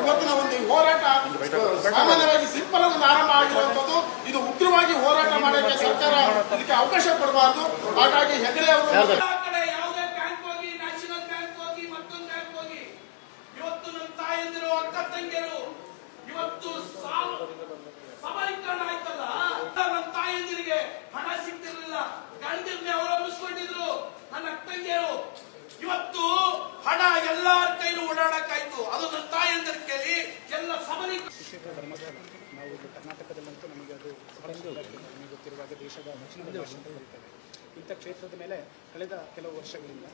ಇವತ್ತಿನ ಒಂದು ಹೋರಾಟ ಸಾಮಾನ್ಯವಾಗಿ ಸಿಂಪಲ್ ಒಂದು ಆರಂಭ ಆಗಿರುವಂತದ್ದು. ಇದು ಉಗ್ರವಾಗಿ ಹೋರಾಟ ಮಾಡೋಕ್ಕೆ ಸರ್ಕಾರ ಇದಕ್ಕೆ ಅವಕಾಶ ಕೊಡಬಾರದು. ಹಾಗಾಗಿ ಹೆಗಡೆ ಅವರು ಯಾವುದೇ ಬ್ಯಾಂಕ್ ಹೋಗಿ, ನ್ಯಾಷನಲ್ ಬ್ಯಾಂಕ್ ಹೋಗಿ, ಮತ್ತೊಂದು ಬ್ಯಾಂಕ್ ಹೋಗಿ, ಇವತ್ತು ನಮ್ಮ ತಾಯಂದಿರು, ಅಕ್ಕ ತಂಗಿಯರು ಇವತ್ತು ಸಬಲೀಕರಣ ಆಯ್ತಲ್ಲ. ನಮ್ಮ ತಾಯಂದಿರಿಗೆ ಹಣ ಸಿಗ್ತಿರ್ಲಿಲ್ಲ, ಗಂಡನ್ನೇ ಅವಲಂಬಿಸ್ಕೊಂಡಿದ್ರು. ನನ್ನ ಅಕ್ಕ ತಂಗಿಯರು ಇವತ್ತು ಹಣ ಎಲ್ಲರ ಕೈಲೂ ಓಡಾಡಕ್ಕಾಯ್ತು. ಅದು ನನ್ನ ತಾಯಂದಿರ ಕೈಲಿ ಎಲ್ಲ ಸಬಲೀಕರಣ. ನಾವು ಕರ್ನಾಟಕದಲ್ಲಂತೂ ನಮಗೆ ಅದು ನಮಗೆ ಗೊತ್ತಿರುವಾಗ ದೇಶದ ದಕ್ಷಿಣದ ಭಾಷೆ ಅಂತ ಹೇಳ್ತೇವೆ. ಇಂಥ ಕ್ಷೇತ್ರದ ಮೇಲೆ ಕಳೆದ ಕೆಲವು ವರ್ಷಗಳಿಂದ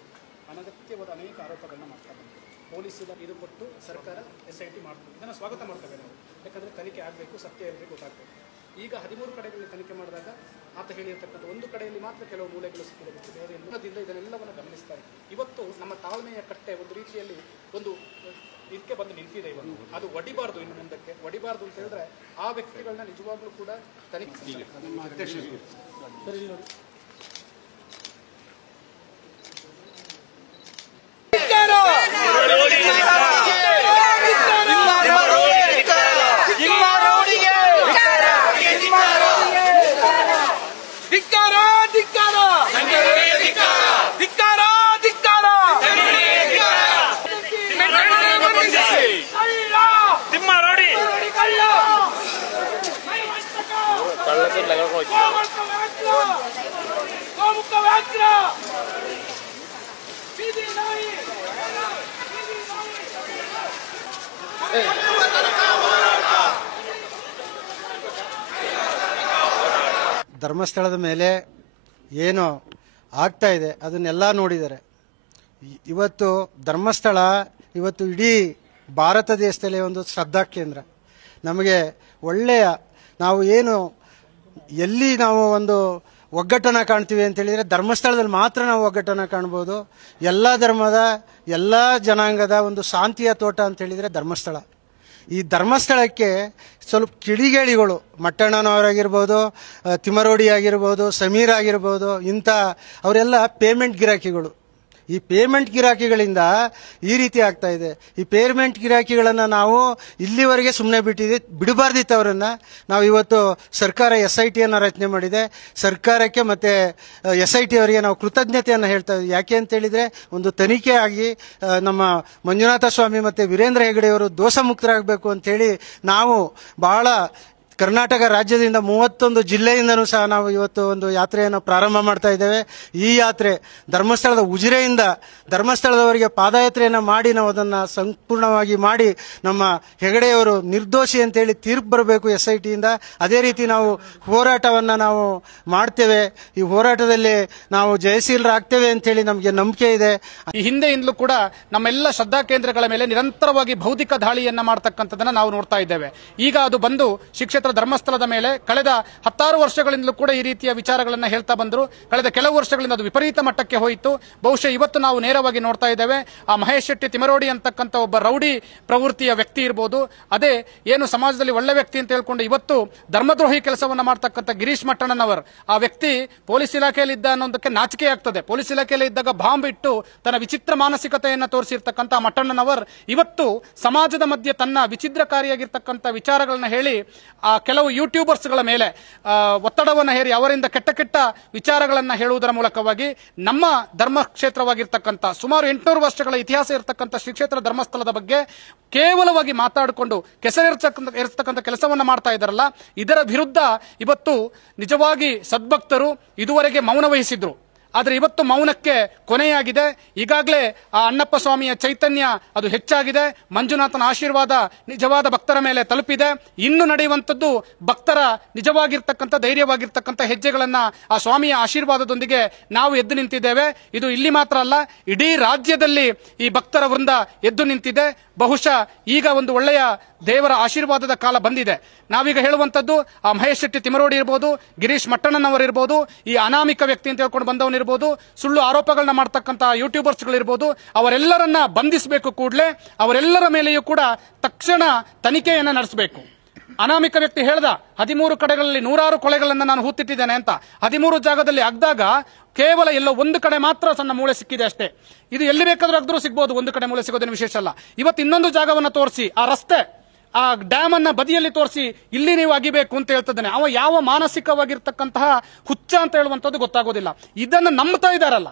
ಅನಗತ್ಯವಾದ ಅನೇಕ ಆರೋಪಗಳನ್ನ ಮಾಡ್ತಾ ಬಂದರು. ಪೊಲೀಸ್ ಇದು ಕೊಟ್ಟು ಸರ್ಕಾರ SIT ಮಾಡ್ತದೆ. ಇದನ್ನು ಸ್ವಾಗತ ಮಾಡ್ತೇವೆ ನಾವು, ಯಾಕಂದರೆ ತನಿಖೆ ಆಗಬೇಕು, ಸತ್ಯ ಇರಬೇಕು, ಗೊತ್ತಾಗಬೇಕು. ಈಗ 13 ಕಡೆಗಳಲ್ಲಿ ತನಿಖೆ ಮಾಡಿದಾಗ ಆತ ಹೇಳಿರ್ತಕ್ಕಂಥ ಒಂದು ಕಡೆಯಲ್ಲಿ ಮಾತ್ರ ಕೆಲವು ಮೂಲೆಗಳು ಸಿಕ್ಕಿದೆ, ಬೇರೆ ಎಲ್ಲದಿಂದ ಇದನ್ನೆಲ್ಲವನ್ನು ಗಮನಿಸ್ತಾ ಇದ್ದೀವಿ. ಇವತ್ತು ನಮ್ಮ ತಾಳ್ಮೆಯ ಕಟ್ಟೆ ಒಂದು ರೀತಿಯಲ್ಲಿ ಒಂದು ಇದಕ್ಕೆ ಬಂದು ನಿಂತಿದೆ. ಇವತ್ತು ಅದು ಒಡಿಬಾರ್ದು, ಇನ್ನು ಮುಂದಕ್ಕೆ ಒಡಿಬಾರ್ದು ಅಂತ ಹೇಳಿದ್ರೆ ಆ ವ್ಯಕ್ತಿಗಳನ್ನ ನಿಜವಾಗ್ಲೂ ಕೂಡ ತನಿಖೆ. ನಮ್ಮ ಅಧ್ಯಕ್ಷ ಸರಿ ನೋಡಿ, ಧರ್ಮಸ್ಥಳದ ಮೇಲೆ ಏನು ಆಗ್ತಾ ಇದೆ ಅದನ್ನೆಲ್ಲ ನೋಡಿದ್ದಾರೆ. ಇವತ್ತು ಧರ್ಮಸ್ಥಳ ಇವತ್ತು ಇಡೀ ಭಾರತ ದೇಶದಲ್ಲೇ ಒಂದು ಶ್ರದ್ಧಾ ಕೇಂದ್ರ. ನಮಗೆ ಒಳ್ಳೆಯ ನಾವು ಏನು ಎಲ್ಲಿ ನಾವು ಒಂದು ಒಗ್ಗಟ್ಟನ್ನು ಕಾಣ್ತೀವಿ ಅಂತೇಳಿದರೆ ಧರ್ಮಸ್ಥಳದಲ್ಲಿ ಮಾತ್ರ ನಾವು ಒಗ್ಗಟ್ಟನ್ನು ಕಾಣ್ಬೋದು. ಎಲ್ಲ ಧರ್ಮದ ಎಲ್ಲ ಜನಾಂಗದ ಒಂದು ಶಾಂತಿಯ ತೋಟ ಅಂತೇಳಿದರೆ ಧರ್ಮಸ್ಥಳ. ಈ ಧರ್ಮಸ್ಥಳಕ್ಕೆ ಸ್ವಲ್ಪ ಕಿಡಿಗೇಡಿಗಳು, ಮಟ್ಟಣ್ಣನವರಾಗಿರ್ಬೋದು, ತಿಮರೋಡಿ ಆಗಿರ್ಬೋದು, ಸಮೀರ್ ಆಗಿರ್ಬೋದು, ಇಂಥ ಅವರೆಲ್ಲ ಪೇಮೆಂಟ್ ಗಿರಾಕಿಗಳು. ಈ ಪೇಮೆಂಟ್ ಗಿರಾಕಿಗಳಿಂದ ಈ ರೀತಿ ಆಗ್ತಾ ಇದೆ. ಈ ಪೇಮೆಂಟ್ ಗಿರಾಕಿಗಳನ್ನು ನಾವು ಇಲ್ಲಿವರೆಗೆ ಸುಮ್ಮನೆ ಬಿಡಬಾರ್ದಿತ್ತು. ಅವರನ್ನು ನಾವು ಇವತ್ತು ಸರ್ಕಾರ SITಯನ್ನು ರಚನೆ ಮಾಡಿದೆ. ಸರ್ಕಾರಕ್ಕೆ ಮತ್ತು SIT ಅವರಿಗೆ ನಾವು ಕೃತಜ್ಞತೆಯನ್ನು ಹೇಳ್ತಾ ಇದ್ದೀವಿ. ಯಾಕೆ ಅಂತೇಳಿದರೆ ಒಂದು ತನಿಖೆ ಆಗಿ ನಮ್ಮ ಮಂಜುನಾಥ ಸ್ವಾಮಿ ಮತ್ತು ವೀರೇಂದ್ರ ಹೆಗಡೆಯವರು ದೋಷ ಮುಕ್ತರಾಗಬೇಕು ಅಂಥೇಳಿ ನಾವು ಬಹಳ ಕರ್ನಾಟಕ ರಾಜ್ಯದಿಂದ 31 ಜಿಲ್ಲೆಯಿಂದನೂ ಸಹ ನಾವು ಇವತ್ತು ಒಂದು ಯಾತ್ರೆಯನ್ನು ಪ್ರಾರಂಭ ಮಾಡ್ತಾ ಇದ್ದೇವೆ. ಈ ಯಾತ್ರೆ ಧರ್ಮಸ್ಥಳದ ಉಜಿರೆಯಿಂದ ಧರ್ಮಸ್ಥಳದವರೆಗೆ ಪಾದಯಾತ್ರೆಯನ್ನು ಮಾಡಿ ನಾವು ಅದನ್ನು ಸಂಪೂರ್ಣವಾಗಿ ಮಾಡಿ ನಮ್ಮ ಹೆಗಡೆಯವರು ನಿರ್ದೋಷಿ ಅಂತೇಳಿ ತೀರ್ಪು ಬರಬೇಕು SITಯಿಂದ. ಅದೇ ರೀತಿ ನಾವು ಹೋರಾಟವನ್ನು ನಾವು ಮಾಡ್ತೇವೆ. ಈ ಹೋರಾಟದಲ್ಲಿ ನಾವು ಜಯಶೀಲರಾಗ್ತೇವೆ ಅಂತೇಳಿ ನಮಗೆ ನಂಬಿಕೆ ಇದೆ. ಈ ಹಿಂದೆಯಿಂದಲೂ ಕೂಡ ನಮ್ಮೆಲ್ಲ ಶ್ರದ್ಧಾ ಕೇಂದ್ರಗಳ ಮೇಲೆ ನಿರಂತರವಾಗಿ ಬೌದ್ಧಿಕ ದಾಳಿಯನ್ನ ಮಾಡ್ತಕ್ಕಂಥದ್ದನ್ನ ನಾವು ನೋಡ್ತಾ ಇದ್ದೇವೆ. ಈಗ ಅದು ಬಂದು ಶ್ರೀ ಧರ್ಮಸ್ಥಳದ ಮೇಲೆ ಕಳೆದ 10 ವರ್ಷಗಳಿಂದಲೂ ಕೂಡ ಈ ರೀತಿಯ ವಿಚಾರಗಳನ್ನ ಹೇಳ್ತಾ ಬಂದರು. ಕಳೆದ ಕೆಲವು ವರ್ಷಗಳಿಂದ ಅದು ವಿಪರೀತ ಮಟ್ಟಕ್ಕೆ ಹೋಯಿತು. ಬಹುಶಃ ಇವತ್ತು ನಾವು ನೇರವಾಗಿ ನೋಡ್ತಾ ಇದ್ದೇವೆ, ಆ ಮಹೇಶ್ ಶೆಟ್ಟಿ ತಿಮರೋಡಿ ಅಂತಕ್ಕಂಥ ಒಬ್ಬ ರೌಡಿ ಪ್ರವೃತ್ತಿಯ ವ್ಯಕ್ತಿ ಇರ್ಬೋದು, ಅದೇ ಏನು ಸಮಾಜದಲ್ಲಿ ಒಳ್ಳೆ ವ್ಯಕ್ತಿ ಅಂತ ಹೇಳ್ಕೊಂಡು ಇವತ್ತು ಧರ್ಮದ್ರೋಹಿ ಕೆಲಸವನ್ನ ಮಾಡ್ತಕ್ಕಂಥ ಗಿರೀಶ್ ಮಟ್ಟಣ್ಣನವರ್, ಆ ವ್ಯಕ್ತಿ ಪೊಲೀಸ್ ಇಲಾಖೆಯಲ್ಲಿ ಇದ್ದ ಅನ್ನೋದಕ್ಕೆ ನಾಚಿಕೆ ಆಗ್ತದೆ. ಪೊಲೀಸ್ ಇಲಾಖೆಯಲ್ಲಿ ಇದ್ದಾಗ ಬಾಂಬ್ ಇಟ್ಟು ತನ್ನ ವಿಚಿತ್ರ ಮಾನಸಿಕತೆಯನ್ನು ತೋರಿಸಿರ್ತಕ್ಕಂಥ ಮಟ್ಟಣ್ಣನವರ್ ಇವತ್ತು ಸಮಾಜದ ಮಧ್ಯೆ ತನ್ನ ವಿಚಿತ್ರಕಾರಿಯಾಗಿರ್ತಕ್ಕಂಥ ವಿಚಾರಗಳನ್ನ ಹೇಳಿ ಆ ಕೆಲವು ಯೂಟ್ಯೂಬರ್ಸ್ಗಳ ಮೇಲೆ ಒತ್ತಡವನ್ನು ಹೇರಿ ಅವರಿಂದ ಕೆಟ್ಟ ಕೆಟ್ಟ ವಿಚಾರಗಳನ್ನು ಹೇಳುವುದರ ಮೂಲಕವಾಗಿ ನಮ್ಮ ಧರ್ಮ ಕ್ಷೇತ್ರವಾಗಿರ್ತಕ್ಕಂಥ ಸುಮಾರು 800 ವರ್ಷಗಳ ಇತಿಹಾಸ ಇರತಕ್ಕಂಥ ಶ್ರೀ ಕ್ಷೇತ್ರ ಧರ್ಮಸ್ಥಳದ ಬಗ್ಗೆ ಕೇವಲವಾಗಿ ಮಾತಾಡಿಕೊಂಡು ಕೆಸರಿರ್ತಕ್ಕಂಥ ಕೆಲಸವನ್ನ ಮಾಡ್ತಾ ಇದ್ದಾರಲ್ಲ, ಇದರ ವಿರುದ್ಧ ಇವತ್ತು ನಿಜವಾಗಿ ಸದ್ಭಕ್ತರು ಇದುವರೆಗೆ ಮೌನ ವಹಿಸಿದ್ರು. ಆದರೆ ಇವತ್ತು ಮೌನಕ್ಕೆ ಕೊನೆಯಾಗಿದೆ. ಈಗಾಗಲೇ ಆ ಅಣ್ಣಪ್ಪ ಸ್ವಾಮಿಯ ಚೈತನ್ಯ ಅದು ಹೆಚ್ಚಾಗಿದೆ. ಮಂಜುನಾಥನ ಆಶೀರ್ವಾದ ನಿಜವಾದ ಭಕ್ತರ ಮೇಲೆ ತಲುಪಿದೆ. ಇನ್ನು ನಡೆಯುವಂಥದ್ದು ಭಕ್ತರ ನಿಜವಾಗಿರ್ತಕ್ಕಂಥ ಧೈರ್ಯವಾಗಿರ್ತಕ್ಕಂಥ ಹೆಜ್ಜೆಗಳನ್ನ ಆ ಸ್ವಾಮಿಯ ಆಶೀರ್ವಾದದೊಂದಿಗೆ ನಾವು ಎದ್ದು ನಿಂತಿದ್ದೇವೆ. ಇದು ಇಲ್ಲಿ ಮಾತ್ರ ಅಲ್ಲ, ಇಡೀ ರಾಜ್ಯದಲ್ಲಿ ಈ ಭಕ್ತರ ವೃಂದ ಎದ್ದು ನಿಂತಿದೆ. ಬಹುಶಃ ಈಗ ಒಂದು ಒಳ್ಳೆಯ ದೇವರ ಆಶೀರ್ವಾದದ ಕಾಲ ಬಂದಿದೆ. ನಾವೀಗ ಹೇಳುವಂಥದ್ದು ಆ ಮಹೇಶ್ ಶೆಟ್ಟಿ ತಿಮರೋಡಿ ಇರ್ಬೋದು, ಗಿರೀಶ್ ಮಟ್ಟಣ್ಣನವರಿರ್ಬೋದು, ಈ ಅನಾಮಿಕ ವ್ಯಕ್ತಿ ಅಂತ ಹೇಳ್ಕೊಂಡು ಬಂದವನಿರ್ಬೋದು, ಸುಳ್ಳು ಆರೋಪಗಳನ್ನ ಮಾಡ್ತಕ್ಕಂಥ ಯೂಟ್ಯೂಬರ್ಸ್ಗಳಿರ್ಬೋದು, ಅವರೆಲ್ಲರನ್ನ ಬಂಧಿಸಬೇಕು. ಕೂಡಲೇ ಅವರೆಲ್ಲರ ಮೇಲೆಯೂ ಕೂಡ ತಕ್ಷಣ ತನಿಖೆಯನ್ನು ನಡೆಸಬೇಕು. ಅನಾಮಿಕ ವ್ಯಕ್ತಿ ಹೇಳ್ದ 13 ಕಡೆಗಳಲ್ಲಿ 100 ಕೊಲೆಗಳನ್ನ ನಾನು ಹೂತಿಟ್ಟಿದ್ದೇನೆ ಅಂತ. 13 ಜಾಗದಲ್ಲಿ ಅಗ್ದಾಗ ಕೇವಲ ಎಲ್ಲೋ ಒಂದು ಕಡೆ ಮಾತ್ರ ಸಣ್ಣ ಮೂಳೆ ಸಿಕ್ಕಿದೆ ಅಷ್ಟೇ. ಇದು ಎಲ್ಲಿ ಬೇಕಾದ್ರೂ ಅಗ್ದರೂ ಸಿಗ್ಬೋದು, ಒಂದು ಕಡೆ ಮೂಳೆ ಸಿಗೋದೇನು ವಿಶೇಷ ಅಲ್ಲ. ಇವತ್ತು ಇನ್ನೊಂದು ಜಾಗವನ್ನ ತೋರಿಸಿ, ಆ ರಸ್ತೆ, ಆ ಡ್ಯಾಮ್ ಅನ್ನ ಬದಿಯಲ್ಲಿ ತೋರಿಸಿ ಇಲ್ಲಿ ನೀವು ಅಗಿಬೇಕು ಅಂತ ಹೇಳ್ತಿದ್ದಾನೆ. ಅವ ಯಾವ ಮಾನಸಿಕವಾಗಿರ್ತಕ್ಕಂತಹ ಹುಚ್ಚ ಅಂತ ಹೇಳುವಂಥದ್ದು ಗೊತ್ತಾಗೋದಿಲ್ಲ. ಇದನ್ನು ನಂಬ್ತಾ ಇದ್ದಾರಲ್ಲ,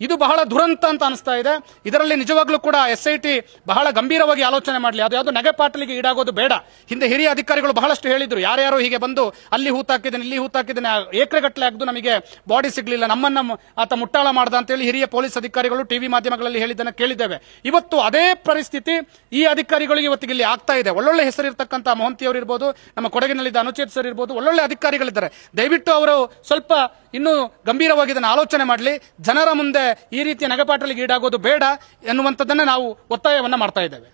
ಇದು ಬಹಳ ದುರಂತ ಅಂತ ಅನಿಸ್ತಾ ಇದೆ. ಇದರಲ್ಲಿ ನಿಜವಾಗ್ಲೂ ಕೂಡ SIT ಬಹಳ ಗಂಭೀರವಾಗಿ ಆಲೋಚನೆ ಮಾಡಲಿ. ಅದು ಯಾವುದು ನಗೆಪಾಟಲಿಗೆ ಈಡಾಗೋದು ಬೇಡ. ಹಿಂದೆ ಹಿರಿಯ ಅಧಿಕಾರಿಗಳು ಬಹಳಷ್ಟು ಹೇಳಿದ್ರು, ಯಾರ್ಯಾರು ಹೀಗೆ ಬಂದು ಅಲ್ಲಿ ಹೂತಾಕಿದ್ದೇನೆ ಇಲ್ಲಿ ಹೂತಾಕಿದ್ದೇನೆ, ಏಕರೆಗಟ್ಟಲೆ ಆಗದು ನಮಗೆ ಬಾಡಿ ಸಿಗ್ಲಿಲ್ಲ, ನಮ್ಮನ್ನ ಆತ ಮುಟ್ಟಾಳ ಮಾಡ್ದ ಅಂತೇಳಿ ಹಿರಿಯ ಪೊಲೀಸ್ ಅಧಿಕಾರಿಗಳು ಟಿವಿ ಮಾಧ್ಯಮಗಳಲ್ಲಿ ಹೇಳಿದ್ದನ್ನು ಕೇಳಿದ್ದೇವೆ. ಇವತ್ತು ಅದೇ ಪರಿಸ್ಥಿತಿ ಈ ಅಧಿಕಾರಿಗಳಿಗೆ ಇವತ್ತಿಗೆ ಇಲ್ಲಿ ಆಗ್ತಾ ಇದೆ. ಒಳ್ಳೊಳ್ಳೆ ಹೆಸರಿರ್ತಕ್ಕಂಥ ಮೊಹಂತಿ ಅವರು ಇರ್ಬೋದು, ನಮ್ಮ ಕೊಡಗಿನಲ್ಲಿದ್ದ ಅನುಚೇತ್ ಸರ್ ಇರ್ಬೋದು, ಒಳ್ಳೊಳ್ಳೆ ಅಧಿಕಾರಿಗಳಿದ್ದಾರೆ. ದಯವಿಟ್ಟು ಅವರು ಸ್ವಲ್ಪ ಇನ್ನೂ ಗಂಭೀರವಾಗಿ ಇದನ್ನು ಆಲೋಚನೆ ಮಾಡಲಿ. ಜನರ ಮುಂದೆ ಈ ರೀತಿಯ ನಗೆಪಾಟಲಿಗೆ ಈಡಾಗೋದು ಬೇಡ ಎನ್ನುವಂಥದ್ದನ್ನು ನಾವು ಒತ್ತಾಯವನ್ನ ಮಾಡ್ತಾ ಇದ್ದೇವೆ.